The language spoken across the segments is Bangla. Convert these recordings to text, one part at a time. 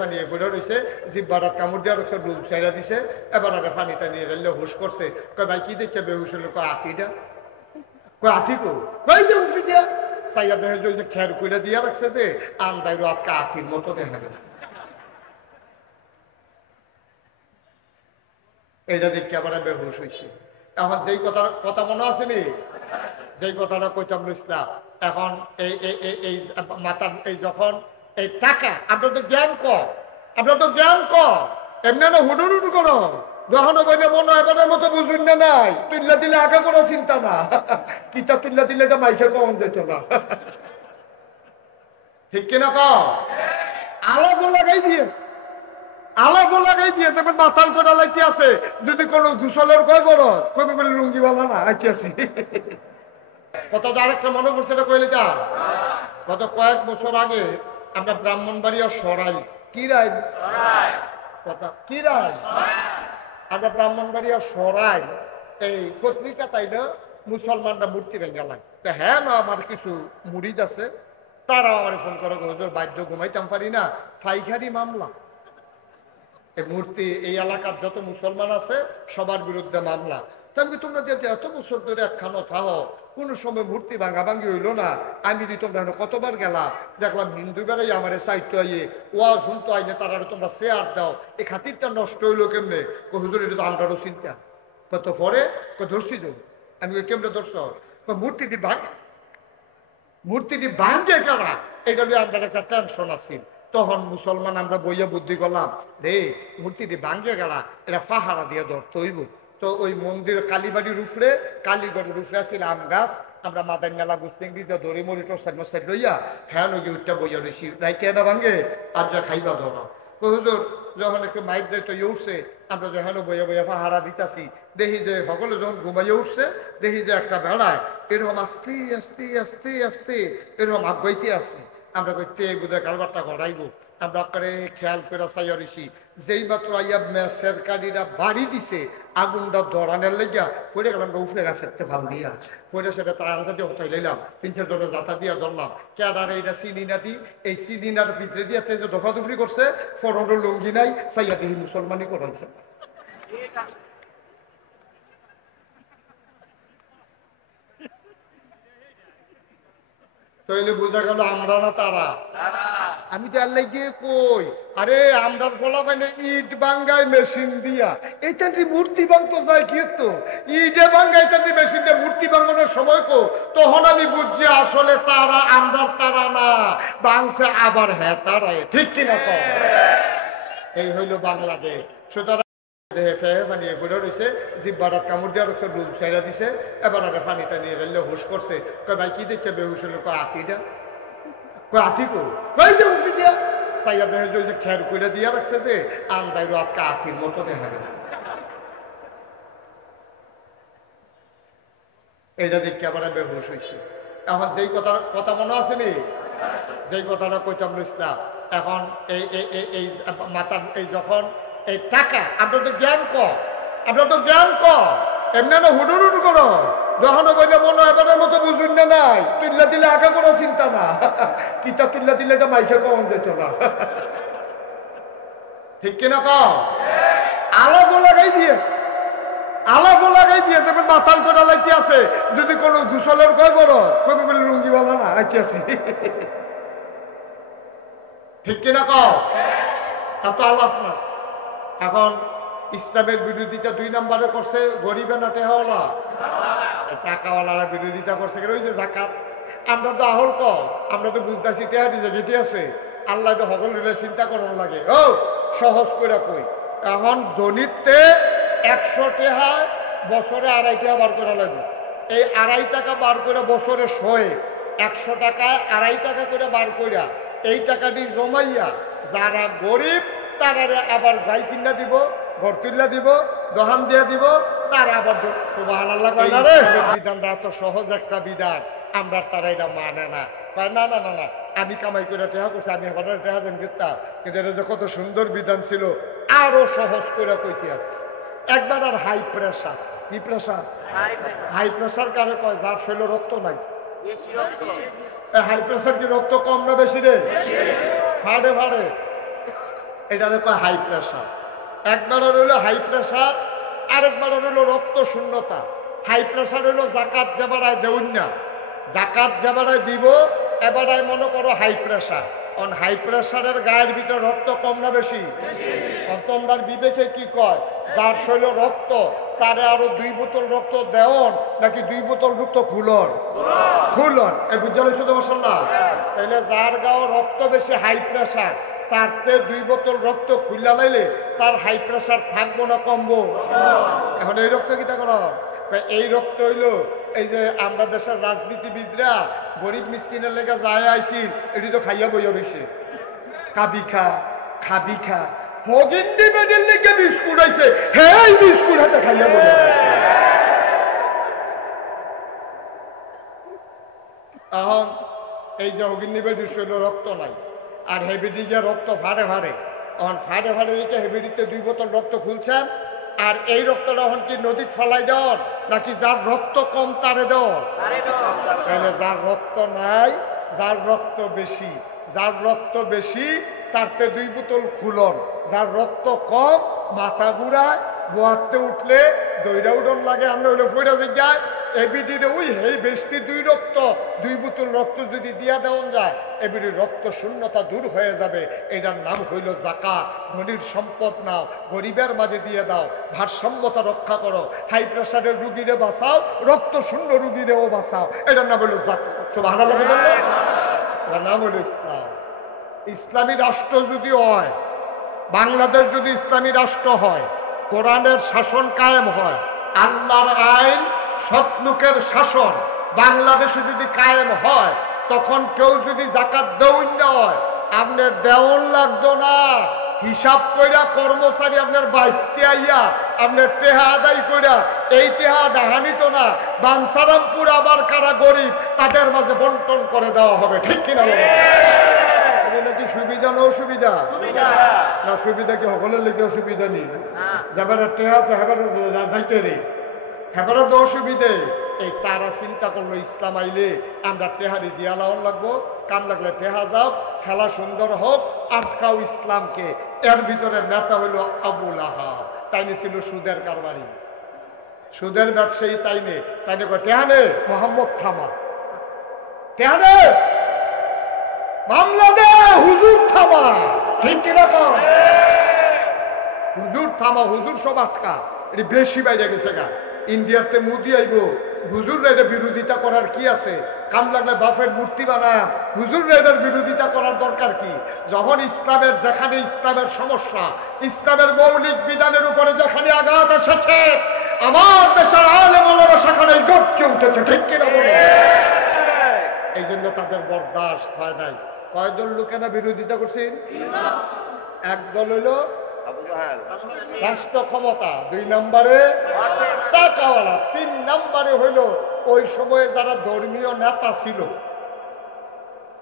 পানি ফুটে রয়েছে, জিব্বাটাত কামড় দেওয়ার একটা রূপ ছেড়ে দিছে, এবার আগে পানিটা নিয়ে গেলে হুশ করছে। কয় ভাই কি দেখে বেহুশ হলো? কয় আতিটা। কয় আতি কো? কই যে উঠে দিয়া সাইয়া দেখে যে খের কইরা দিয়া রাখছে যে আন্দাই রাতকা আতির মতো দেখা গেছে। এইটা দেখে আবার বেহুশ হয়েছে। এখন যেই কথা মনে আছে নি, যেই কথাটা কইতাম ইসলাম, এখন এই মাতার এই যখন এই টাকা আপনার তো জ্ঞান কম, আপনার তো জ্ঞান কম, এমনি না হুডুরুডু করো, যখন বইলে মনে হয় এবারের মতো বুঝুন না নাই, তুল্লা দিলে আগে কোনো চিন্তা না, কিতা তুল্লা দিলে এটা মাইকে কম যেত না, ঠিক কিনা কম? আলাপ লাগাই দিয়ে দেখবেন মাথার করে লাইতে আছে, যদি কোনো গুসলের কয় করো কবি বলে লুঙ্গি বালা না আইতে আছি। কত আরেকটা মনে পড়ছে, এটা কইলে যা গত কয়েক বছর আগে আমরা ব্রাহ্মণবাড়িয়া সরাই কি রাই কথা কি রাই আমরা ব্রাহ্মণবাড়িয়া সরাই এই পত্রিকা তাই না মুসলমানরা মূর্তি ভেঙে লাগে। হ্যাঁ না, আমার কিছু মুরিদ আছে, তারা আমার ফোন করে হুজুর বাধ্য ঘুমাইতাম পারি না, ফাইখারি মামলা। এই মূর্তি এই এলাকার যত মুসলমান আছে সবার বিরুদ্ধে মামলা। তাহলে তোমরা যে এত বছর ধরে একখানো থাও, কোন সময় মূর্তি ভাঙাভাঙ্গি হইলো না, আমি যদি তোমরা কতবার গেলাম, দেখলাম হিন্দু বেড়াই আমার সাহিত্য আইয়ে ওয়াজ শুনতো আইনে, তারা তোমরা শেয়ার দাও, এই খাতিরটা নষ্ট হইলো কেমনে? হুজুর এটা তো আমরাও চিন্তা কত পরে ধরছি তো আমি কেমনে ধরছ? মূর্তিটি ভাঙ্গে কারা, এটা আমরা একটা টেনশন আছি। তখন মুসলমান আমরা বইয়া বুদ্ধি করলাম, রে মূর্তিটি ভাঙ্গে গেলা, এটা পাহারা দিয়ে ধরতে হইব। তো ওই মন্দির কালীবাড়ির উপরে, কালীগড়ের উপরে আছিল আম গাছ, আমরা মাদার মেলা বুঝতে দিয়ে দড়ি মরি টসাই মশাই লইয়া হ্যাঁ নগি উঠটা বইয়া রয়েছি, রাইতে না ভাঙ্গে আর যা খাইবা ধরা। তো হুজুর যখন একটু মাইক দায়িত্ব উঠছে, আমরা যখন বইয়া বইয়া পাহারা দিতাছি, দেখি যে সকলে যখন ঘুমাইয়া উঠছে, দেখি যে একটা বেড়ায় এরকম আস্তে আস্তে আস্তে আস্তে এরকম আগাইতে আছে। আমরা কইতে বুঝে কারবারটা ঘটাইব, আমরা করে খেয়াল করে চাইয়া রইছি, যেই মাত্র আইয়া মেসের কাঠিটা বাড়ি দিছে আগুনটা ধরানের লেগিয়া পড়ে গেলাম, উফরে গাছের ভাল দিয়া পড়ে সেটা তার আঞ্জা দিয়ে হতাই লইলাম, তিনশের দরে যাতা দিয়া ধরলাম, কেডারে এইটা চিনি না দি এই চিনিনার ভিতরে দিয়া তেজে দফাদফরি করছে, ফরনো লুঙ্গি নাই, চাইয়া দেখি মুসলমানি করাইছে। তাইলে বোঝা গেল আমরা না তারা। আমি তো আল্লাহ গিয়ে কই, আরে আমরার ফলা পাইলে ইট বাঙ্গায় মেশিন দিয়া এইটান্টি মূর্তি ভাঙতো যায় কি তো ইটে বাঙ্গাই তান্টি মেশিন দিয়ে মূর্তি ভাঙানোর সময় কো, তখন আমি বুঝছি আসলে তারা আমরার তারা না, বাংছে আবার হ্যাঁ তারাই, ঠিক কিনা কম? এই হইল বাংলাদেশ। সুতরাং পানি ফুটে রয়েছে, জিব্বাটাত কামড় দেওয়ার একটা রূপ ছেড়ে দিছে, এবার আগে পানিটা নিয়ে গেলে হুশ করছে। কয় ভাই কি দেখে বেহুশ হলো? কয় আতিটা। কয় আতি কো? কই যে উঠে দিয়া সাইয়া দেখে যে খের কইরা দিয়া রাখছে যে আন্দাই রাতকা আতির মতো দেখা গেছে। এইটা দেখে আবার বেহুশ হয়েছে। এখন যেই কথা মনে আছে নি, যেই কথাটা কইতাম ইসলাম, এখন এই মাতার এই যখন এই টাকা আপনার তো জ্ঞান কম, আপনার তো জ্ঞান কম, এমনি না হুডুরুডু করো, যখন বইলে মনে হয় এবারের মতো বুঝুন না নাই, তুল্লা দিলে আগে কোনো চিন্তা না, কিতা তুল্লা দিলে এটা মাইকে কম যেত না, ঠিক কিনা কম? আলাপ লাগাই দিয়ে দেখবেন মাথার করে লাইতে আছে, যদি কোনো গুসলের কয় করো কবি বলে লুঙ্গি বালা না আইতে আছি, ঠিক কিনা কম? তা তো আলাপ না। এখন ইসলামের বিরোধিতা 2 নম্বরে করছে গরিবে না টেহাওয়ালা, টাকাওয়ালারা বিরোধিতা করছে ওই যে জাকাত। আমরা তো আহল কম, আমরা তো বুঝতেছি টেহা নিজে গেটে আছে, আল্লাহ তো সকলের চিন্তা করানো লাগে। ও সহজ করে কই, এখন ধনীতে 100 টাকা বছরে 2.5 টাকা বার করা লাগবে, এই 2.5 টাকা বার করে বছরে 100 টাকায় 2.5 টাকা করে বার কইরা এই টাকাটি জমাইয়া যারা গরিব তারা আবার গাই কিনা দিব, ঘর তুল্লা দিব, দোহান দিয়া দিব, তারা আবার সুবহানাল্লাহ কয় না রে। বিধানটা এত সহজ একটা বিধান, আমরা তারা এটা মানে না, না না না না আমি কামাই করে টেহা করছি, আমি হঠাৎ টেহা দেন দিতাম, কিন্তু এটা যে কত সুন্দর বিধান ছিল, আরো সহজ করে কইতে আছে। একবার আর হাই প্রেশার, কি প্রেশার? হাই প্রেশার কারে কয়? যার শরীরে রক্ত নাই। হাই প্রেশার কি রক্ত কম না বেশি রে? ফাড়ে ফাড়ে এটারে কয় হাই প্রেশার। একবার হইল হাই প্রেশার, আরেকবার হইল রক্ত শূন্যতা। হাই প্রেশার হইল জাকাত যেবারায় দেউন না, জাকাত যেবারায় দিব এবারায় মনে করো হাই প্রেশার। অন হাই প্রেশারের গায়ের ভিতরে রক্ত কম না বেশি? তোমরার বিবেকে কি কয়? যার শৈল রক্ত তারে আরো 2 বোতল রক্ত দেওন নাকি 2 বোতল রক্ত খুলন? খুলন। এই বুঝা লইছো তো মশাল্লাহ? তাইলে যার গাও রক্ত বেশি হাই প্রেশার, তারতে 2 বোতল রক্ত খুললা লাইলে তার হাই প্রেশার থাকবো না কমবো? এখন এই রক্ত কিটা করো? এই রক্ত হইলো এই যে আমরা দেশের রাজনীতিবিদরা গরিব মিসকিনের লেগে যায় আইসিল, এটি তো খাইয়া বইয়া রয়েছে। কাবি খা, খাবি খা, হগিন্দি বেডির লেগে বিস্কুট আইছে, হ্যাঁ বিস্কুট হাতে খাইয়া বইয়া। এখন এই যে হগিন্দি বেডির শৈল রক্ত নাই, আর হেবিডি যে রক্ত ফাড়ে ফাড়ে, এখন ফাড়ে ফাড়ে দিকে হেবিডিতে 2 বোতল রক্ত খুলছেন। আর এই রক্তটা এখন কি নদী ফেলাই দেওয়ার নাকি যার রক্ত কম তারে দেওয়ার? তাহলে যার রক্ত নাই, যার রক্ত বেশি, যার রক্ত বেশি তারতে 2 বোতল খুলন, যার রক্ত কম মাথা ঘুরায়, বোয়াতে উঠলে দইরা উডন লাগে, আমরা হইলে ফইরা যায় এবিডিরে ওই হেই বেশি 2 বোতল রক্ত যদি দিয়া দেওয়া যায় এবিডির রক্ত শূন্যতা দূর হয়ে যাবে। এটার নাম হইল জাকাত। ধনীর সম্পদ নাও, গরিবের মাঝে দিয়ে দাও, ভারসাম্যতা রক্ষা করো। হাই প্রেশারের রুগীরে বাঁচাও, রক্ত শূন্য রুগীরেও বাঁচাও। এটার নাম হইল জাকাত। সুবহানাল্লাহ বলেন না? এটার নাম হইল ইসলাম। ইসলামী রাষ্ট্র যদি হয়, বাংলাদেশ যদি ইসলামী রাষ্ট্র হয়, কোরআনের শাসন কায়েম হয়, আল্লাহর আইন, সৎ লোকের শাসন বাংলাদেশে যদি কায়েম হয়, তখন কেউ যদি জাকাত দেউন না হয়, আপনার দেওয়ান লাগতো না। হিসাব কইরা কর্মচারী আপনার বাইতে আইয়া আপনার টেহা আদায় কইরা এই টেহা ডাহানিত না, বাঞ্ছারামপুর আবার কারা গরিব তাদের মাঝে বন্টন করে দেওয়া হবে। ঠিক কিনা বলো? কি সুবিধা না অসুবিধা? না সুবিধা কি সকলের লেগে অসুবিধা নেই? যাবার টেহা আছে হেবার যাইতে রে, হেবার তো অসুবিধে। এই তারা চিন্তা করলো ইসলাম আইলে আমরা টেহারি দিয়া লাউন লাগবো, কাম লাগলে টেহা যাও, খেলা সুন্দর হোক, আটকাও ইসলামকে। এর ভিতরে নেতা হইল আবুল আহাব, তাইনে ছিল সুদের কারবারি, সুদের ব্যবসায়ী। তাইনে তাইনে টেহানে মোহাম্মদ থামা, টেহানে মামলা দে, হুজুর থামা। ঠিক কিরকম? হুজুর থামা, হুজুর সব আটকা। এটি বেশি বাইরে গেছে গা। ইন্ডিয়াতে মুদি আইব, হুজুর রাইডের বিরোধিতা করার কি আছে? কাম লাগলে বাফের মূর্তি বানায়, হুজুর রাইডের বিরোধিতা করার দরকার কি? যখন ইসলামের, যেখানে ইসলামের সমস্যা, ইসলামের মৌলিক বিধানের উপরে যেখানে আঘাত এসেছে, আমার দেশের আলেম ওলামা সেখানে গর্জে উঠেছে। ঠিক কিনা বলে? এই জন্য তাদের বরদাস্ত হয় নাই। কয়দল লোকেরা বিরোধিতা করছেন? একদল হইল রাষ্ট্র ক্ষমতা, 2 নম্বরে টাকাওয়ালা, 3 নম্বরে হইল ওই সময়ে যারা ধর্মীয় নেতা ছিল,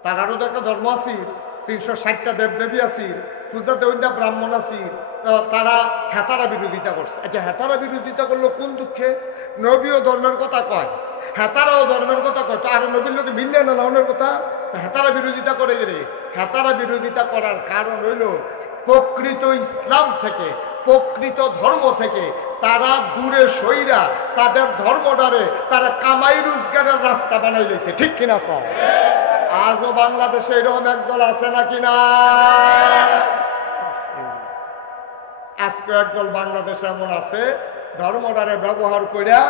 তারারও তো একটা ধর্ম আছিল, 360টা দেবদেবী আছিল, পূজা দেবীরা ব্রাহ্মণ আছিল, তারা হেতারা বিরোধিতা করছে। আচ্ছা, হেতারা বিরোধিতা করলো কোন দুঃখে? নবীও ধর্মের কথা কয়, হেতারাও ধর্মের কথা কয়, তো আরো নবীর লোকে মিললে না নাওনের কথা। হেতারা বিরোধিতা করে গেলে, হেতারা বিরোধিতা করার কারণ হইল প্রকৃত ইসলাম থেকে, প্রকৃত ধর্ম থেকে তারা দূরে সইরা তাদের ধর্মটারে তারা কামাই রোজগারের রাস্তা বানাই লেছে। ঠিক কিনা কম? আজও বাংলাদেশে এরকম একদল আছে নাকি না? আজকে একদল বাংলাদেশে এমন আছে, ধর্মটারে ব্যবহার কইরা,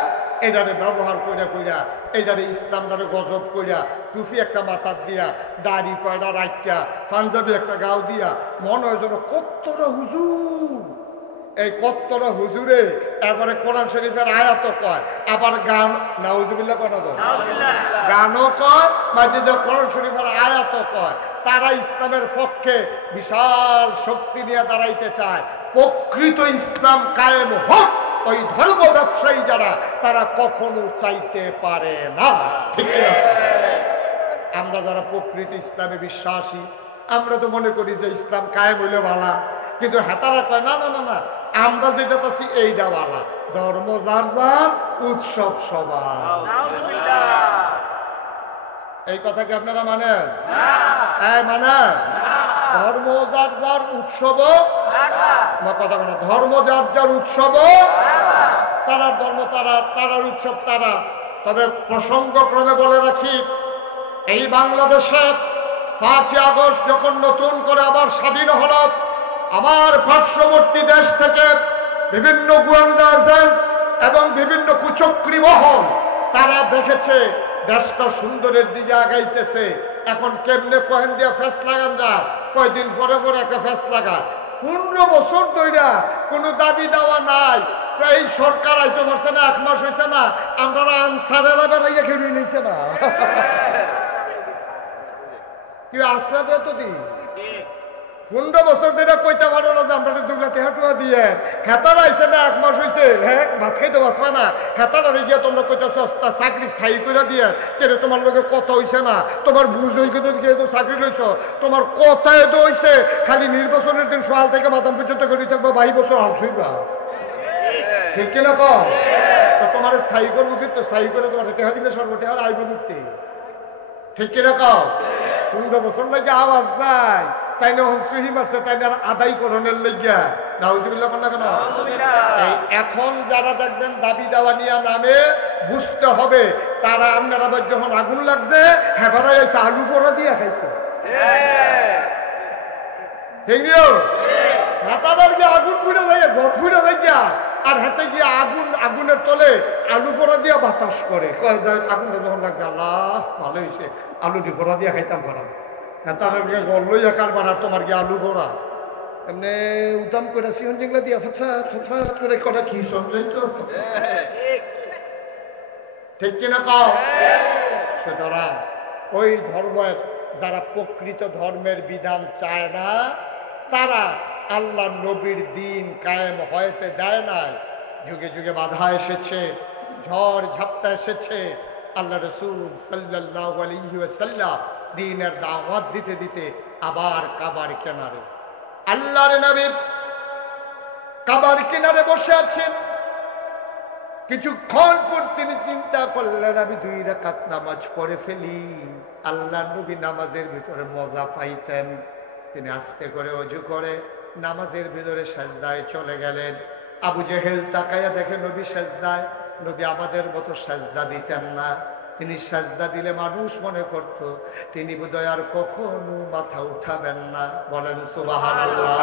এটারে ব্যবহার কইরা কইরা এটারে ইসলামটারে গজব কইরা, টুপি একটা মাথার দিয়া, দাড়ি কয়টা রাখিয়া, পাঞ্জাবি একটা গাও দিয়া, মনে হয় যেন কত্তরা হুজুর। এই কত্তরা হুজুরে এবারে কোরআন শরীফের আয়াত কয়, আবার গান, নাউজুবিল্লাহ কোন গানও কয়, মাঝে কোরআন শরীফের আয়াত কয়। তারা ইসলামের পক্ষে বিশাল শক্তি নিয়ে দাঁড়াইতে চায়। প্রকৃত ইসলাম কায়েম হোক, ওই ধর্ম ব্যবসায়ী যারা, তারা কখনো চাইতে পারে না। ঠিক না? আমরা যারা প্রকৃত ইসলামে বিশ্বাসী, আমরা তো মনে করি যে ইসলাম কায়েম হইলে ভালা, কিন্তু হেতারা কয় না না না না, আমরা যেটা আছি এইটা ভালা। ধর্ম যার যার, উৎসব সবার। এই কথা কি আপনারা মানেন? মানেন? ধর্ম যার যার উৎসব, কথা বলো, ধর্ম যার যার উৎসব, তারার ধর্ম তারার উৎসব তারা। তবে প্রসঙ্গক্রমে বলে রাখি, এই বাংলাদেশে 5ই আগস্ট যখন নতুন করে আবার স্বাধীন হল, আমার পার্শ্ববর্তী দেশ থেকে বিভিন্ন গোয়েন্দা এজেন্ট এবং বিভিন্ন কুচক্রী মহল তারা দেখেছে দেশটা সুন্দরের দিকে আগাইতেছে। এখন কেমনে কহেন দিয়ে ফেস লাগান যায়, কয়দিন পরে পরে একটা ফেস লাগায়। 15 বছর ধরে কোনো দাবি দেওয়া নাই, এই সরকার আইতে পারছে না, 1 মাস হয়েছে না, আমরা আনসারেরা বেড়াইয়া খেয়ে নিয়েছে না কি আসলে এতদিন 15 বছর ধরে কইতে পারো না যে আমরা 2 লাখ টাকা দিয়ে হেতার আইসে না, 1 মাস হয়েছে, হ্যাঁ ভাত খাইতে পারছে না, হেতার গিয়ে তোমরা কইতে সস্তা চাকরি স্থায়ী করে দিয়ে কেন তোমার লোকে কথা হইছে না, তোমার বুঝ হইকে তো চাকরি লইছ, তোমার কথায় তো হইছে খালি নির্বাচনের দিন সকাল থেকে বাদাম পর্যন্ত করে থাকবো 22 বছর হাল ছুইবা, ঠিক কিনা কম? তো তোমার স্থায়ী করবো, কিন্তু স্থায়ী করে তোমার টেহা দিলে সর্বটেহার আইব মুক্তি, ঠিক কিনা কম? 15 বছর লাগে আওয়াজ নাই, তাই না সহি মারছে, তাই না আদায় করণের লেগিয়া নাউজুবিল্লাহ না কেন? এখন যারা দেখবেন দাবি দেওয়া নিয়ে নামে, বুঝতে হবে তারা আপনারা যখন আগুন লাগছে হেবারাই এসে আলু পোড়া দিয়ে খাইতো, হাতাবার গিয়ে আগুন ফুটে যায়, ঘর ফুটে যায়, আর হাতে গিয়ে আগুনের তলে আলু পোড়া দিয়ে বাতাস করে, আগুনটা যখন লাগছে আল্লাহ ভালো হয়েছে আলু দি পোড়া দিয়ে খাইতাম পারা, তারা গল লইয়া কারবার, আর তোমার গিয়ে আলু পোড়া এমনি উদাম করে সিহন জিংলা দিয়া ফটফাট করে কটা কি সঞ্জয় তো, ঠিক কিনা কও? সুতরাং ওই ধর্মের যারা প্রকৃত ধর্মের বিধান চায় না, তারা আল্লাহ নবীর দিন কায়েম হইতে দেয় নাই। যুগে যুগে বাধা এসেছে, ঝড় ঝাপটা এসেছে, আল্লাহ রসুল সাল্লাল্লাহু আলাইহি ওয়াসাল্লাম দ্বীনের দাওয়াত দিতে দিতে আবার কাবার কিনারে, আল্লাহর নবী কাবার কিনারে বসে আছেন। কিছুক্ষণ পর তিনি চিন্তা করলেন, আমি 2 রাকাত নামাজ পড়ে ফেলি। আল্লাহ নবী নামাজের ভিতরে মজা পাইতেন। তিনি আস্তে করে ওযু করে নামাজের ভিতরে সাজদায় চলে গেলেন। আবু জেহেল তাকায়া দেখে নবী সাজদায়, নবী আমাদের মতো সাজদা দিতেন না, তিনি সাজদা দিলে মানুষ মনে করত তিনি বোধহয় আর কখনো মাথা উঠাবেন না। বলেন সুবহানাল্লাহ।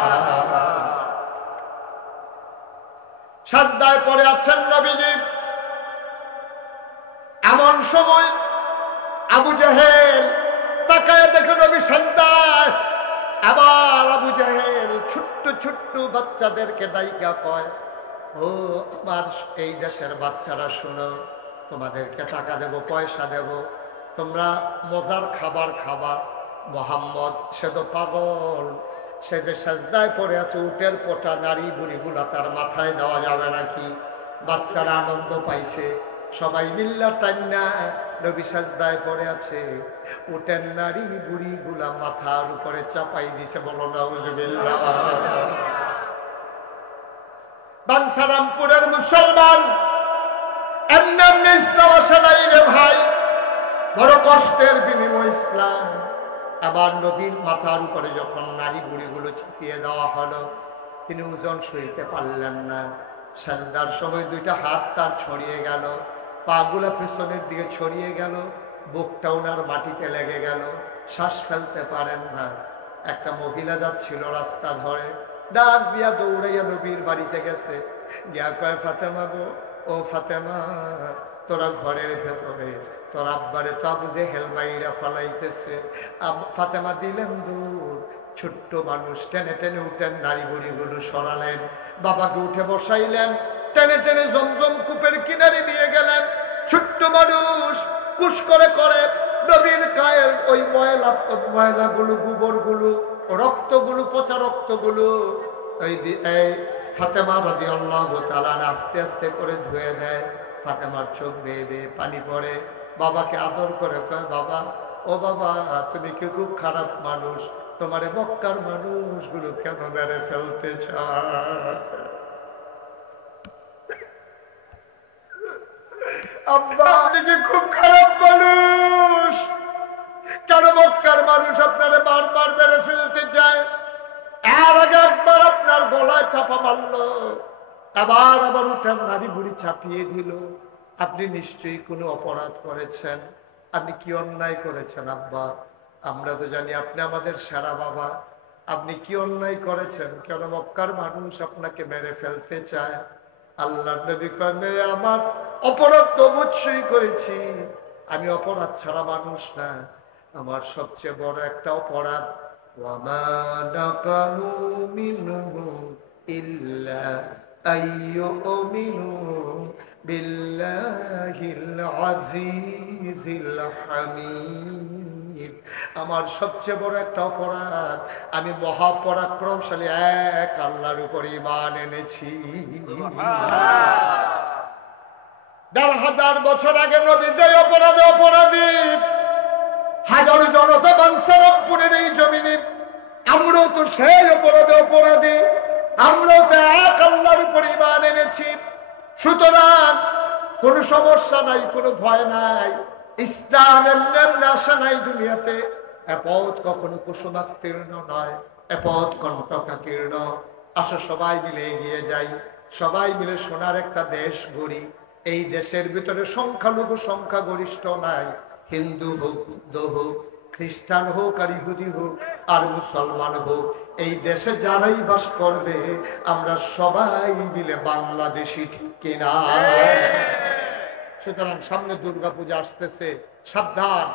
সাজদায় পড়ে আছেন নবীজি। এমন সময় আবু জেহেল তাকায় দেখে নবী সাজদায়। আবার আবু জেহেল ছোট্ট ছোট্ট বাচ্চাদেরকে ডাইকা কয়, ও আমার এই দেশের বাচ্চারা শুনো, তোমাদেরকে টাকা দেব, পয়সা দেব, তোমরা মজার খাবার খাবা। মোহাম্মদ সে তো পাগল, সে যে সাজদায় পড়ে আছে, উটের পোটা নারী বুড়িগুলা তার মাথায় দেওয়া যাবে নাকি? বাচ্চারা আনন্দ পাইছে, সবাই মিল্লা টান্না নবী সাজদায় পড়ে আছে, উটের নারী বুড়িগুলা মাথার উপরে চাপাই দিছে। বলো নাউজুবিল্লাহ। বাঞ্ছারামপুরের মুসলমান এমনি ইসলাম আসে নাই রে ভাই, বড় কষ্টের বিনিময় ইসলাম। আবার নবীর মাথার উপরে যখন নারী বুড়িগুলো ছিটিয়ে দেওয়া হলো, তিনি ওজন সইতে পারলেন না। সাজদার সময় 2টা হাত তার ছড়িয়ে গেল, পাগুলা পেছনের দিকে ছড়িয়ে গেল, বুকটা ওনার মাটিতে লেগে গেল, শ্বাস ফেলতে পারেন না। একটা মহিলা যাচ্ছিল রাস্তা ধরে, ডাক দিয়া দৌড়াইয়া নবীর বাড়িতে গেছে, গিয়া কয়, ফাতেমা গো, ও ফাতেমা, তোরা ঘরের ভেতরে তোর আব্বারে তো আবু জেহেল মাইরা ফালাইতেছে। ফাতেমা দিলেন দূর, ছোট্ট মানুষ টেনে টেনে উঠেন, নারী বুড়িগুলো সরালেন, বাবাকে উঠে বসাইলেন, টেনে টেনে জমজম কূপের কিনারে নিয়ে গেলেন। ছোট্ট মানুষ কুশ করে করে নবীর গায়ের ওই ময়লাগুলো, গোবরগুলো, রক্তগুলো, পচা রক্তগুলো এই ফাতেমা রাদিয়াল্লাহু তাআলা আস্তে আস্তে করে ধুয়ে দেয়। ফাতেমার চোখ বেয়ে বেয়ে পানি পড়ে। বাবাকে আদর করে কয়, বাবা, ও বাবা, তুমি কি খুব খারাপ মানুষ? তোমার মক্কার মানুষগুলো কেন মেরে ফেলতে চায়? আব্বা, আপনি কি খুব খারাপ মানুষ? কেন মক্কার মানুষ আপনারে বারবার মেরে ফেলতে চায়? এর আগে একবার আপনার গলায় চাপা মারলো, আবার উঠার নারী বুড়ি ছাপিয়ে দিল। আপনি নিশ্চয়ই কোনো অপরাধ করেছেন। আপনি কি অন্যায় করেছেন আব্বা? আমরা তো জানি আপনি আমাদের সেরা বাবা। আপনি কি অন্যায় করেছেন? কেন মক্কার মানুষ আপনাকে মেরে ফেলতে চায়? আল্লাহর নবী কয়, আমার অপরাধ তো অবশ্যই করেছি, আমি অপরাধ ছাড়া মানুষ না। আমার সবচেয়ে বড় একটা অপরাধ, ওয়ামা নাকামু মিনহুম ইল্লা আইয়ুমিনু বিল্লাহিল আজিজিল হামিদ। আমার সবচেয়ে বড় একটা অপরাধ, আমি মহাপরাক্রমশালী এক আল্লাহর উপর ঈমান এনেছি। ১,৫০০ বছর আগে নবী যে অপরাধী, হাজারো জনতা বানসা রব্বুরের এই জমিনে, আমরাও তো সেই অপরাধী, আমরাও তো এক আল্লাহর উপর ঈমান এনেছি। সুতরাং কোনো সমস্যা নাই, কোনো ভয় নাই। ইসলাম এমনি আসা নাই দুনিয়াতে। এ পথ কখনো কুসুমাস্তীর্ণ নয়, এ পথ কণ্টকাকীর্ণ। আসো সবাই মিলে এগিয়ে যাই, সবাই মিলে সোনার একটা দেশ গড়ি। এই দেশের ভিতরে সংখ্যালঘু সংখ্যাগরিষ্ঠ নাই, হিন্দু হোক, বৌদ্ধ হোক, খ্রিস্টান হোক, আর ইহুদি হোক, আর মুসলমান হোক, এই দেশে যারাই বাস করবে আমরা সবাই মিলে বাংলাদেশি, ঠিক কিনা? সুতরাং সামনে দুর্গাপূজা আসতেছে, সাবধান।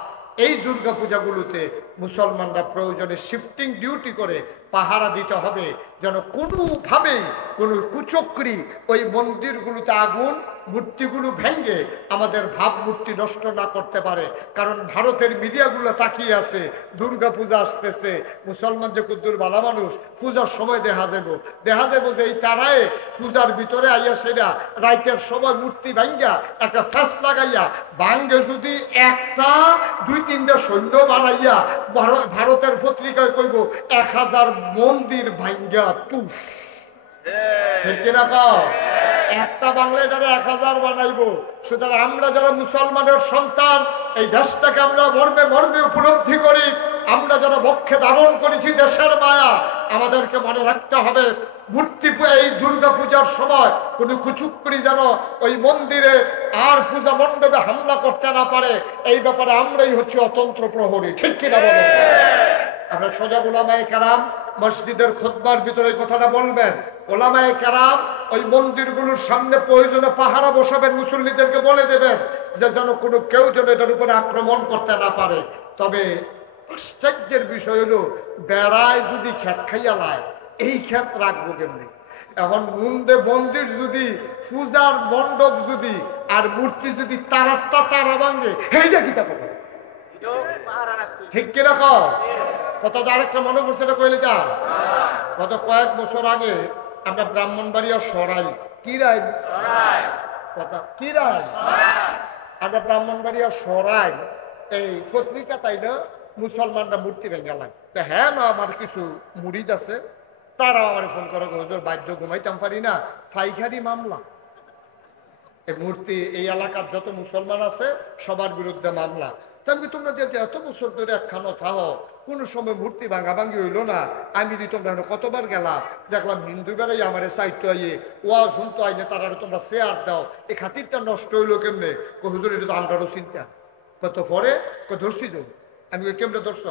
এই দুর্গাপূজাগুলোতে মুসলমানরা প্রয়োজনে শিফটিং ডিউটি করে পাহারা দিতে হবে, যেন কোনোভাবেই কোনো কুচক্রী ওই মন্দিরগুলোতে আগুন, মূর্তিগুলো ভেঙে আমাদের ভাবমূর্তি নষ্ট না করতে পারে। কারণ ভারতের মিডিয়াগুলো তাকিয়ে আছে, দুর্গাপূজা আসতেছে, মুসলমান যে কুদ্দুর বালা মানুষ, পূজার সময় দেখা যাবো যে এই তারায় পূজার ভিতরে আইয়া সেটা রাইতের সময় মূর্তি ভাঙ্গা একটা ফ্যাস লাগাইয়া ভাঙ্গে যদি একটা ২-৩টা সৈন্য বানাইয়া ভারতের পত্রিকায় কইব ১,০০০ মন্দির ভাঙ্গা তুষ, ঠিক কিনা কও? একটা বাংলায় ১,০০০ বানাইবো। সুতরাং আমরা যারা মুসলমানের সন্তান, এই দেশটাকে আমরা মর্মে উপলব্ধি করি, আমরা যারা বক্ষে ধারণ করেছি দেশের মায়া, আমাদেরকে মনে রাখতে হবে মূর্তি এই দুর্গা পূজার সময় কোন কুচুকরি যেন ওই মন্দিরে আর পূজা মণ্ডপে হামলা করতে না পারে। এই ব্যাপারে আমরাই হচ্ছে অতন্ত্র প্রহরী, ঠিক কিনা বলেন? আমরা সোজা ওলামায়ে কেরাম মসজিদের খুতবার ভিতরে কথাটা বলবেন। ওলামায়ে কেরাম ওই মন্দিরগুলোর সামনে প্রয়োজনে পাহারা বসাবেন, মুসল্লিদেরকে বলে দেবেন যে যেন কোনো কেউ যেন এটার উপরে আক্রমণ করতে না পারে। তবে আশ্চর্যের বিষয় হলো, বেড়ায় যদি ক্ষেত খাইয়া লায়, এই ক্ষেত রাখবো কেমনি? এখন মন্দির যদি, পূজার মণ্ডপ যদি, আর মূর্তি যদি তারা ভাঙে, এইটা কি তা পাবে? ঠিক কিরকম কত? আরেকটা মনে করছে এটা কইলে যা, গত কয়েক বছর আগে আমরা ব্রাহ্মণবাড়িয়া সরাই আমরা ব্রাহ্মণবাড়িয়া সরাই এই পত্রিকা, তাই না, মুসলমানরা মূর্তি ভেঙে লাগে। হ্যাঁ না, আমার কিছু মুরিদ আছে, তারা আমার ফোন করে, বাধ্য ঘুমাইতাম পারি না, ফাইখারি মামলা। এই মূর্তি এই এলাকার যত মুসলমান আছে সবার বিরুদ্ধে মামলা। তোমরা যে এত বছর ধরে একখানো থাও, কোন সময় মূর্তি ভাঙাভাঙি হইলো না। আমি যদি তোমরা কতবার গেলাম, দেখলাম হিন্দু বেড়াই আমার সাহিত্য আইয়ে ওয়াজ শুনতো আইনে, তারা তোমরা শেয়ার দাও, এই খাতিরটা নষ্ট হইলো কেমনে? হুজুর এটা তো আমরারও চিন্তা। কত পরে ধরছি তো আমি, কেমনে ধরছ?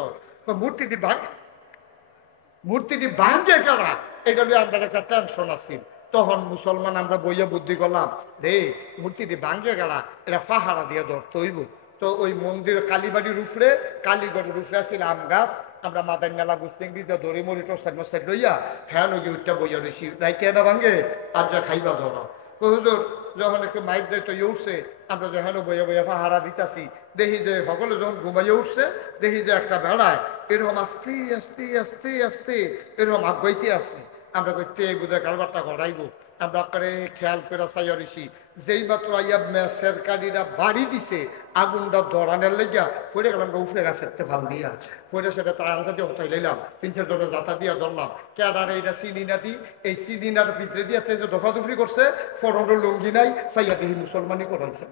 মূর্তিটি ভাঙে কারা, এটা নিয়ে আমরা একটা টেনশন আছি। তখন মুসলমান আমরা বইয়া বুদ্ধি করলাম, রে মূর্তিটি ভাঙে গেলা, এটা পাহারা দিয়ে ধরতে হইব। তো ওই মন্দির কালীবাড়ির উপরে, কালীগড়ের উপরে আছে আম গাছ, আমরা মাদার নালা গুছতেন দিয়ে দড়ি মরি টসাই মশাই লইয়া হ্যাঁ নগি উঠটা বইয়া রয়েছি, রাইতে না ভাঙে আর যা খাইবা ধরা। তো হুজুর যখন একটু মাইক দায়িত্ব উঠছে, আমরা যখন বইয়া পাহারা দিতেছি, দেখি যে সকলে যখন ঘুমাইয়া উঠছে, দেখি যে একটা বেড়ায় এরকম আস্তে আস্তে আস্তে আস্তে এরকম আগাইতে আছে। আমরা কইতে বুঝে কারবারটা ঘটাইব, আমরা করে খেয়াল করে চাইয়া রয়েছি। যেই মাত্র আইয়া মেসের কাঠিটা বাড়ি দিছে আগুনটা ধরানের লেগিয়া ফিরে গেলাম, উফরে গাছের ভাল দিয়া ফিরে সেটা তার আঞ্জা দিয়ে হতাই লইলাম, 3-4 জনের যাতা দিয়া ধরলাম। কেডারে এইটা চিনি না দি, এই চিনিনার ভিতরে দিয়ে তেজে দফাদফি করছে, ফরনো লুঙ্গি নাই, চাইয়া দেখি মুসলমানি করাইছে।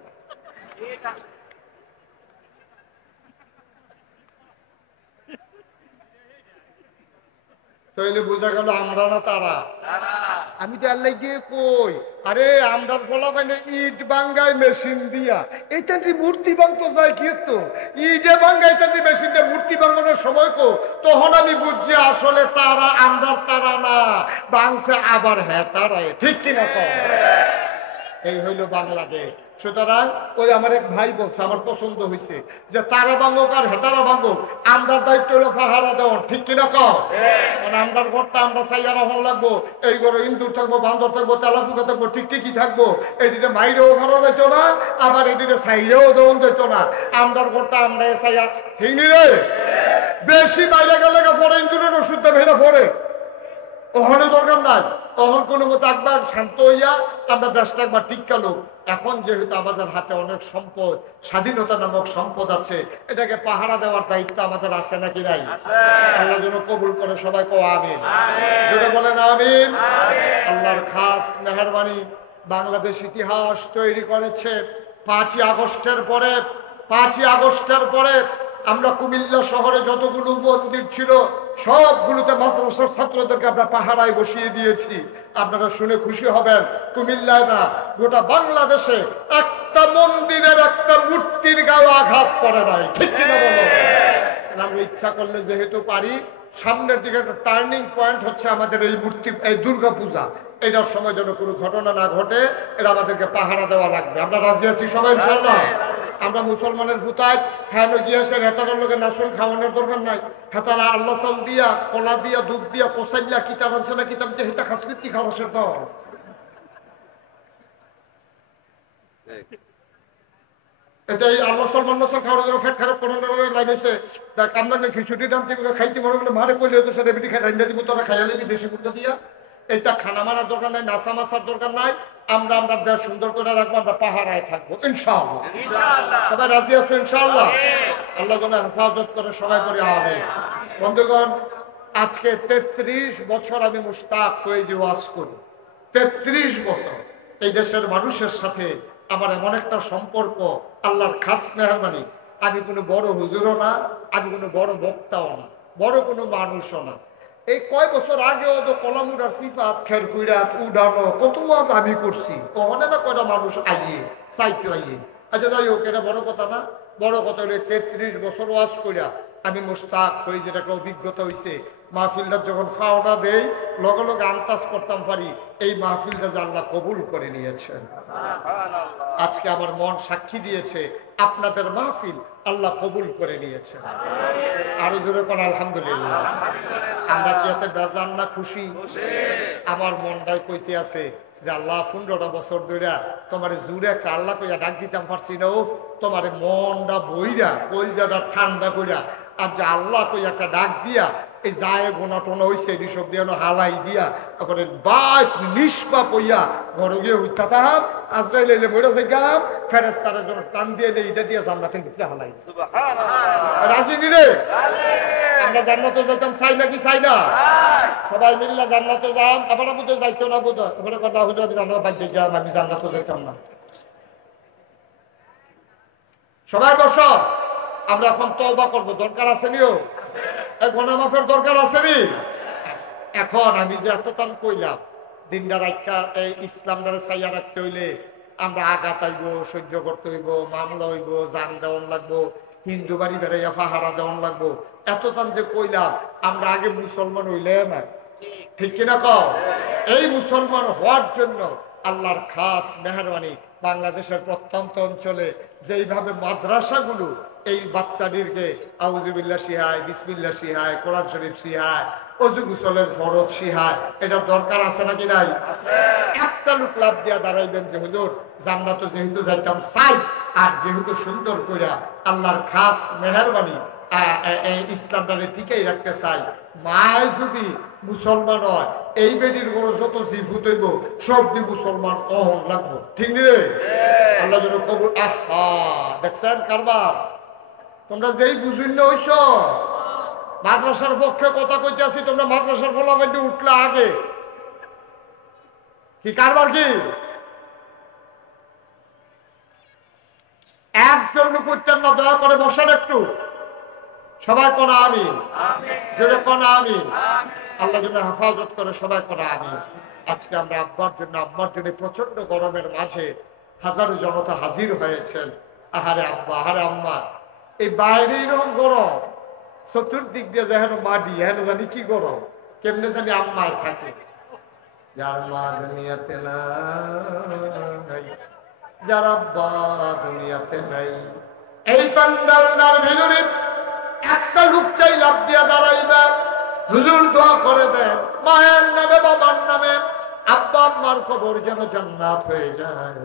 তাইলে বোঝা গেল আমরা না তারা। আমি তো আল্লাহ গিয়ে কই, আরে আমরার ফলা পাইলে ইট বাঙ্গায় মেশিন দিয়া এইটাকে মূর্তি ভাঙতো যায় কি তো ইটে বাঙ্গায় এইটাকে মেশিন দিয়ে মূর্তি ভাঙানোর সময় কো, তখন আমি বুঝছি আসলে তারা আমরার তারা না, বাংছে আবার হ্যাঁ তারাই, ঠিক কিনা কম। এই হইল বাংলাদেশ। সুতরাং ওই আমার এক ভাই বলছে, আমার পছন্দ হয়েছে যে তারা ভাঙুক আর হেতারা ভাঙুক, আমরার দায়িত্ব হলো পাহারা দেওয়ার, ঠিক কিনা কম। মানে আমরার ঘরটা আমরা চাইয়া রহন লাগবো, এই ঘরে ইন্দুর থাকবো, বান্দর থাকবো, তেলাফুকা থাকবো, টিকটিকি থাকবো, এটিতে মাইরেও ভালো যেত না, আবার এটিতে চাইলেও দেওয়া যেত না। আমরার ঘরটা আমরা চাইয়া ঠিক নি রে, বেশি বাইরে গেলে পরে ইন্দুরের ওষুধটা ভেড়ে পড়ে, ওখানে দরকার নাই। তখন কোনো মতো একবার শান্ত হইয়া আমরা দেশটা একবার টিকালো। এখন যেহেতু আমাদের হাতে অনেক সম্পদ, স্বাধীনতা নামক সম্পদ আছে, এটাকে পাহারা দেওয়ার দায়িত্ব আমাদের আছে নাকি নাই? আল্লাহ যেন কবুল করে, সবাই কো আমিন, যদি বলেন আমিন। আল্লাহর খাস মেহেরবানি বাংলাদেশ ইতিহাস তৈরি করেছে 5ই আগস্টের পরে। 5ই আগস্টের পরে আমরা কুমিল্লা শহরে যতগুলো মন্দির ছিল সবগুলোতে মাদ্রাসার ছাত্রদেরকে আমরা পাহারায় বসিয়ে দিয়েছি। আপনারা শুনে খুশি হবেন, কুমিল্লায় না গোটা বাংলাদেশে একটা মন্দিরের একটা মূর্তির গায়ে আঘাত পড়ে নাই, ঠিক কিনা বলো? আমরা ইচ্ছা করলে যেহেতু পারি, সামনের দিকে একটা টার্নিং পয়েন্ট হচ্ছে আমাদের এই মূর্তি, এই দুর্গা পূজা, এটার সময় যেন কোনো ঘটনা না ঘটে, এটা আমাদেরকে পাহারা দেওয়া লাগবে। আমরা রাজি আছি সবাই ইনশাআল্লাহ। আমরা মুসলমানের ফুতায় হ্যাঁ গিয়েছে, হেতারের লোকের নাচন খাওয়ানোর দরকার নাই। হেতারা আল্লাহ চাল দিয়া, কলা দিয়া, দুধ দিয়া, কোসাইয়া কিতাব আনছে না, কিতাব দিয়ে হেতা খাসকি খাওয়া সে তো এটাই আল্লাহ সলমান নসল খাওয়ার জন্য ফেট খারাপ কোনো লাইন হয়েছে। দেখ আমরা খিচুড়ি দাম থেকে খাইতে মনে করলে মারে কইলে হতো সেটা বিটি খাই রান্না দিব, তোরা খাইয়া লেগে দেশি মুদ্রা দিয়া। এইটা খানা মারার দরকার নাই, নাচা মাছার দরকার নাই। আমরা আমরা দেশ সুন্দর করে রাখবো, আমরা পাহারায় থাকবো ইনশাআল্লাহ। সবাই রাজি আছো ইনশাআল্লাহ? আল্লাহ যেন হেফাজত করে, সবাই করে আমিন। বন্ধুগণ, আজকে 33 বছর আমি মুশতাক ফয়েজি ওয়াজ করি। 33 বছর এই দেশের মানুষের সাথে আমার এমন একটা সম্পর্ক, আল্লাহর খাস মেহরবানি। আমি কোনো বড় হুজুরও না, আমি কোনো বড় বক্তাও না, বড় কোনো মানুষও না। এই কয় বছর আগেও তো কলাম উড়ার সিফাত, খের কুইরাত উড়ানো কত ওয়াজ আমি করছি, ওখানে না কয়টা মানুষ আইয়ে চাইতে আইয়ে। আচ্ছা যাই হোক, এটা বড় কথা না। বড় কথা হলে 33 বছর ওয়াজ কইরা আমি মুশতাক হয়ে, যেটা একটা অভিজ্ঞতা হয়েছে। মাহফিলটা যখন ফাওনা দেই, লগে লগে আন্দাজ করতাম পারি এই মাহফিলটা যে আল্লাহ কবুল করে নিয়েছেন। আজকে আমার মন সাক্ষী দিয়েছে আপনাদের মাহফিল আল্লাহ কবুল করে নিয়েছেন। আরো জোরে কোন আলহামদুলিল্লাহ। আমরা কি এতে বেজান না খুশি? আমার মনটাই কইতে আছে যে আল্লাহ 15টা বছর ধরে তোমার জুড়ে একটা আল্লাহ কইয়া ডাক দিতাম পারছি না, ও তোমার মনটা বইরা কলজাটা ঠান্ডা কইরা আর যে আল্লাহ কইয়া একটা ডাক দিয়া এই যায় গোনা টোনা হইছে এসব দিয়ে হালাই দিয়া তারপরে বাইক নিষ্পাপ হইয়া ঘরে গিয়ে হইতাম, আজরাইল এলে মরে যাইগাম, ফেরেশতার জন্য টান দিয়ে এটা দিয়ে জান্নাতের ভিতরে হালাই। রাজি নি রে? আমরা জান্নাতে যাইতাম, চাই নাকি চাই না? সবাই মিল্লা জান্নাতে যাম। আবার বুঝে যাইতো না, বুঝো এবারে কথা হইলো আমি জান্নাত বাজে যাম, আমি জান্নাতে যাইতাম না। সবাই বস, আমরা এখন তওবা করবো, দরকার আছে নিও? গুনাহ মাফের দরকার আছে নি? এখন আমি যে এতটান কইলাম, দিনটা রাখা এই ইসলামটারে চাইয়া রাখতে হইলে আমরা আঘাত আইব, সহ্য করতে হইব, মামলা হইব, জান দেওয়ান লাগবো, হিন্দু বাড়ি বেড়াইয়া পাহারা দেওয়ান লাগবো। এতটান যে কইলাম, আমরা আগে মুসলমান হইলে না, ঠিক কিনা কও? এই মুসলমান হওয়ার জন্য আল্লাহর খাস মেহরবানি বাংলাদেশের প্রত্যন্ত অঞ্চলে যেইভাবে মাদ্রাসাগুলো এই বাচ্চাদেরকে আউযুবিল্লাহ শিহায়, বিসমিল্লাহ শিহায়, কোরআন শরীফ শিহায়, অজু গোসলের ফরজ শিহায়, এটার দরকার আছে নাকি নাই? একটা লোক লাভ দিয়া দাঁড়াইবেন যে হুজুর জান্নাতে যেহেতু যাইতাম চাই, আর যেহেতু সুন্দর কইরা আল্লাহর খাস মেহরবানি ইসলামটাকে টিকেই রাখতে চাই, মায় যদি মুসলমান হয় এই বেটির কোনো যত জিফুত হইব সব দি মুসলমান অহন লাগবো, ঠিক নি রে? আল্লাহ যেন কবুল। আহা দেখছেন কারবার, তোমরা যেই বুঝুন হইছ। মাদ্রাসার পক্ষে কথা কইতে আছি, তোমরা মাদ্রাসার ফলাফল উঠলে আগে কি কারবার? কি একজন লোক উঠতেন না? দয়া করে বসেন একটু, সবাই কোন আমিন, যেটা কোন আমিন। আল্লাহ যেন হেফাজত করে, সবাই করে আমি। আজকে আমরা আব্বার জন্য আম্মার জন্য প্রচন্ড গরমের মাঝে হাজারো জনতা হাজির হয়েছেন। আহারে আব্বা, আহারে আম্মা, এই বাইরে এরকম গরম, চতুর্দিক দিয়ে যেন মাটি, হেন জানি কি গরম, কেমনে জানি আম্মায় থাকে। যার মা দুনিয়াতে নাই, যার আব্বা দুনিয়াতে নাই, এই পান্ডালটার ভিতরে একটা লোক চাই লাভ দিয়া দাঁড়াইবে, হুজুর দোয়া করে দেন মায়ের নামে, বাবার নামে, আব্বা আম্মার কবর যেন জান্নাত হয়ে যায়।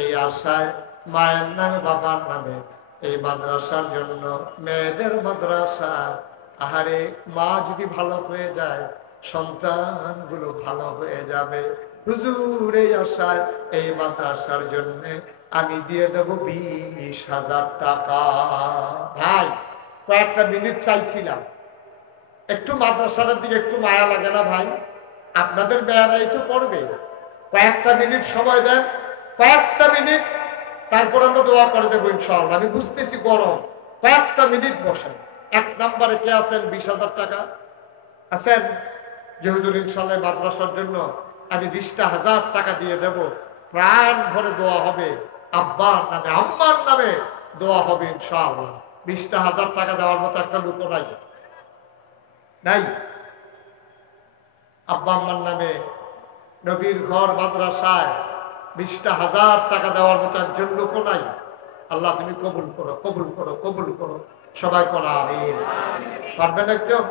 এই আশায় মায়ের নামে, বাবার নামে, এই মাদ্রাসার জন্য, মেয়েদের মাদ্রাসা, আহারে মা যদি ভালো হয়ে যায় সন্তানগুলো ভালো হয়ে যাবে। হুজুর এই আশায় এই মাদ্রাসার জন্য আমি দিয়ে দেব 20,000 টাকা। ভাই কয়েকটা মিনিট চাইছিলাম, একটু মাদ্রাসার দিকে একটু মায়া লাগে না ভাই? আপনাদের মেয়ারাই তো পড়বে, কয়েকটা মিনিট সময় দেন, কয়েকটা মিনিট, তারপর আমরা দোয়া করে দেবো ইনশাআল্লাহ। আমি বুঝতেছি গরম, কয়েকটা মিনিট বসেন। 1 নম্বরে কে আছেন 20,000 টাকা আছেন? যে হুজুর ইনশাআল্লাহ মাদ্রাসার জন্য আমি 20,000 টাকা দিয়ে দেব, প্রাণ ভরে দোয়া হবে, আব্বার নামে আম্মার নামে দোয়া হবে ইনশাআল্লাহ। 20,000 টাকা দেওয়ার মতো একটা লোক নাই, নাই। আব্বা আম্মার নামে নবীর ঘর মাদ্রাসায় 20,000 টাকা দেওয়ার মতো একজন লোক নাই। আল্লাহ তুমি কবুল করো, কবুল করো, কবুল করো, সবাই করো আমিন। পারবেন একজন?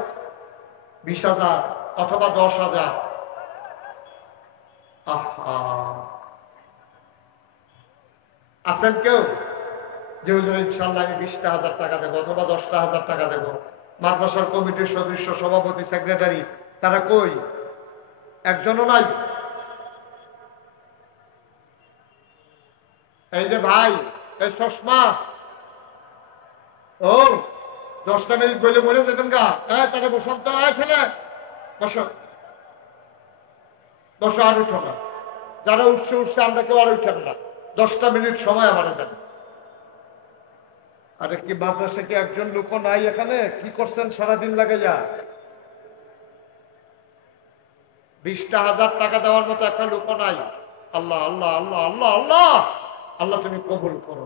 20,000 অথবা 10,000? আছেন কেউ যে হুজুর ইনশাআল্লাহ আমি 20,000 টাকা দেবো অথবা 10,000 টাকা দেবো? মাদ্রাসার কমিটির সদস্য, সভাপতি, সেক্রেটারি, তারা কই? একজনও নাই। এই যে ভাই, এই চশমা, ও 10টা মিনিট বলে মরে যেতেন গা। তারা বসন্ত ছেলে বসো, বসো, আর উঠো না। যারা উঠছে উঠছে, আমরা কেউ আর উঠেন না। 10টা মিনিট সময় আমার দেন। আরে কি মাদ্রাসা কি একজন লোক নাই এখানে? কি করছেন সারাদিন লাগে যা? 20,000 টাকা দেওয়ার মতো একটা লোক নাই। আল্লাহ আল্লাহ আল্লাহ আল্লাহ আল্লাহ, আল্লাহ তুমি কবুল করো।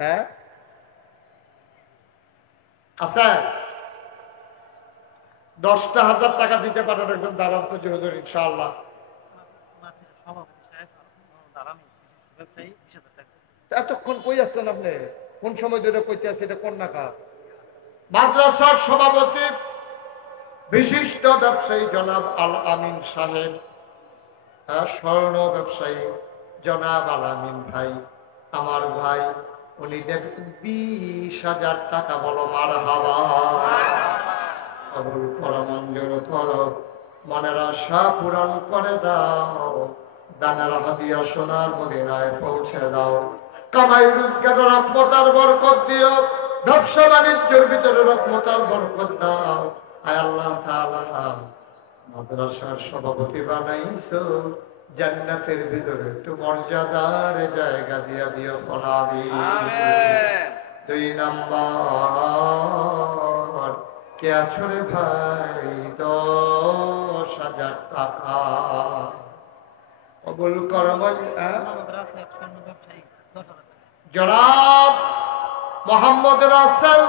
হ্যাঁ আচ্ছা, 10,000 টাকা দিতে পারেন একজন দাঁড়ান তো হুজুর ইনশাআল্লাহ। এতক্ষণ কই আসলেন আপনি? কোন সময় ধরে কইতে আছে? এটা কোন নাকা? মাদ্রাসার সভাপতি বিশিষ্ট ব্যবসায়ী জনাব আল আমিন সাহেব, স্বর্ণ ব্যবসায়ী জনাব আল আমিন ভাই, আমার ভাই, উনি দেবেন 20,000 টাকা। বলো মারহাবা। কবুল করো, মঞ্জুর করো, মনের আশা পূরণ করে দাও, দানের হাদিয়া সোনার মদিনায় পৌঁছে দাও, কামাই রোজগারের রহমতার বরকত দিও, ব্যবসা বাণিজ্যের ভিতরে রহমতার বরকত দাও। আয় আল্লাহ তাআলা, মাদ্রাসার সভাপতি বানাইছো, জান্নাতের ভিতরে একটু মর্যাদার জায়গা দিয়া দিও ফলাবি। 2 নাম্বার কে আছো রে ভাই? 10,000 টাকা কবুল করো। জনাব মোহাম্মদ রাসেল,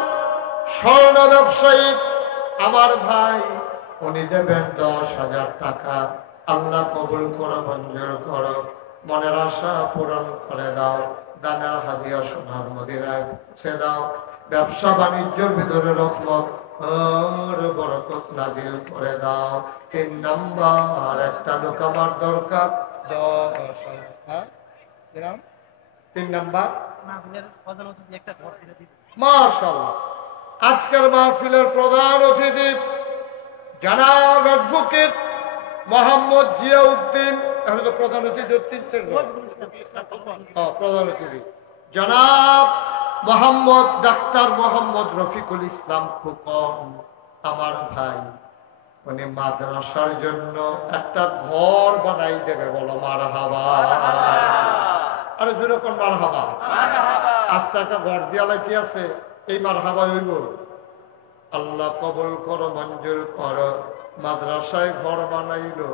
স্বর্ণ ব্যবসায়ী, আমার ভাই, উনি দেবেন 10,000 টাকা। আল্লাহ কবুল করো, মঞ্জুর করো, মনের আশা পূরণ করে দাও, দানের হাদিয়া সোনার মদিনায় পৌঁছে দাও, ব্যবসা বাণিজ্যের ভিতরে রহমত আর বরকত নাজিল করে দাও। 3 নাম্বার একটা লোক আমার দরকার। 3 নাম্বার মাশাআল্লাহ, আজকের মাহফিলের প্রধান অতিথি জনাব অ্যাডভোকেট মোহাম্মদ জিয়াউদ্দিন। এখন তো প্রধান অতিথি প্রধান অতিথি জনাব মোহাম্মদ ডাক্তার মোহাম্মদ রফিকুল ইসলাম ফুকন, আমার ভাই, উনি মাদ্রাসার জন্য একটা ঘর বানাই দেবে। বলো মারহাবা। আরে যেরকম মারহাবা, আস্তে একটা ঘর দেওয়ালে কি আছে, এই মারহাবা হইব। আল্লাহ কবুল করো, মঞ্জুর করো, মাদ্রাসায় ঘর বানাইলো,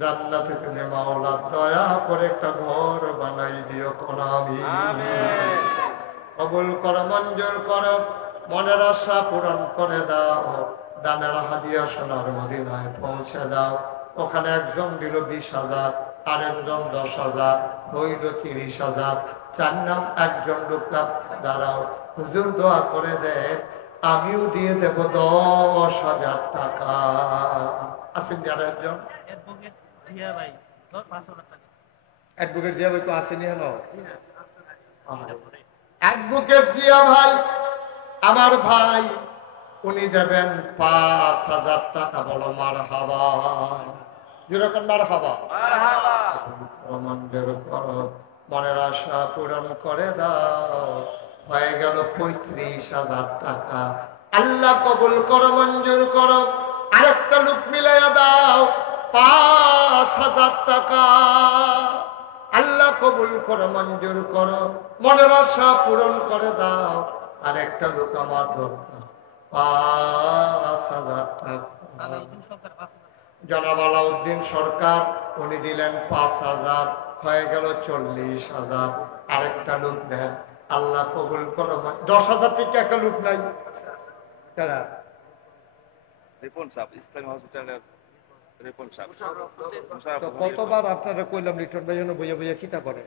জান্নাতে তুমি মাওলা দয়া করে একটা ঘর বানাই দিও কোন আমিন। কবুল করো, মঞ্জুর করো, মনের আশা পূরণ করে দাও। দানের হাদিয়া সোনার মদিনায় পৌঁছে দাও। ওখানে একজন দিল 20,000, আরেকজন 10,000, হইল 30,000। চার নাম একজন লোকটা দাঁড়াও, হুজুর দোয়া করে দেয়, আমিও দিয়ে দেব 10,000 টাকা। আছেন যারা একজন অ্যাডভোকেট জিয়া ভাই তো আসেনি হলো। অ্যাডভোকেট জিয়া ভাই আমার ভাই, উনি দেবেন 5,000 টাকা। বলো মারহাবা, যেরকম মারহাবা। মনের আশা পূরণ করে দাও। হয়ে গেল 35,000 টাকা। আল্লাহ কবুল করো, মঞ্জুর করো। আরেকটা লোক মিলাইয়া দাও 5,000 টাকা। আল্লাহ কবুল করো, মঞ্জুর করো, মনের আশা পূরণ করে দাও। আরেকটা লোক আমার দরকার 5,000 টাকা। জনাব আলাউদ্দিন সরকার, উনি দিলেন 5,000, হয়ে গেল 40,000। আরেকটা লোক দেন, আল্লাহ কবুল করো। 10,000 থেকে একটা লোক নাই। কারা? রিপন সাহেব, ইসলামী হসপিটালের রিপন সাহেব। কতবার আপনারা কইলাম লিটন ভাই বইয়া বইয়া কিতা করে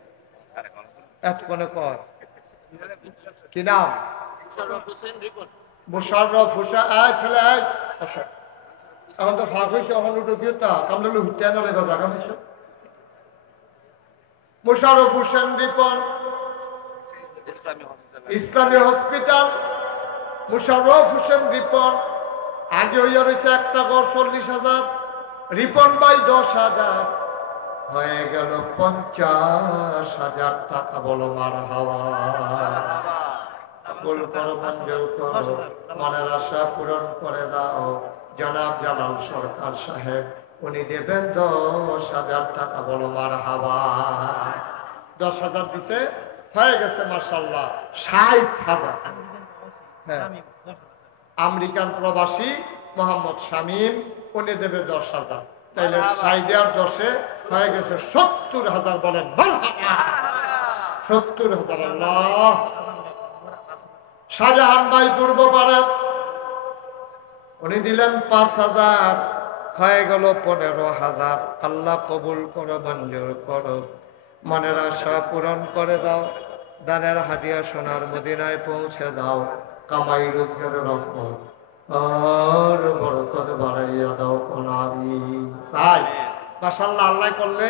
এত কোনে কর কি নাম? মুশাররফ হোসেন। ছেলে এখন তো ফাঁক হয়েছে, এখন উঠে তা কামলে হুত্যা না লেবা জায়গা হয়েছে। মুশাররফ হোসেন রিপন, ইসলামী হসপিটাল। মুশাররফ হোসেন রিপন আগে হইয়া রয়েছে একটা ঘর 40,000, রিপন ভাই 10,000, হয়ে গেল 50,000 টাকা। বলো মারহাবা। কবুল করো, মঞ্জুর করো, মনের আশা পূরণ করে দাও। জনাব জালাল সরকার সাহেব, উনি দেবেন 10,000 টাকা। বলো মারহাবা। 10,000 দিছে, হয়ে গেছে মাশাআল্লাহ 60,000। হ্যাঁ, আমেরিকান প্রবাসী মোহাম্মদ শামীম, উনি দেবে 10,000। তাইলে 60 আর 10 হয়ে গেছে 70,000। বলেন মারহাবা। 70,000। আল্লাহ। শাহজাহান ভাই পূর্বপাড়া, উনি দিলেন 5,000, হয়ে গেল 15,000। আল্লাহ কবুল করো, মঞ্জুর করো, মনের আশা পূরণ করে দাও। দানের হাদিয়া সোনার মদিনায় পৌঁছে দাও। কামাই রোজগারের রহমত আর বরকত বাড়াইয়া দাও কোন আমিন। তাই মাশাআল্লাহ, আল্লাহ করলে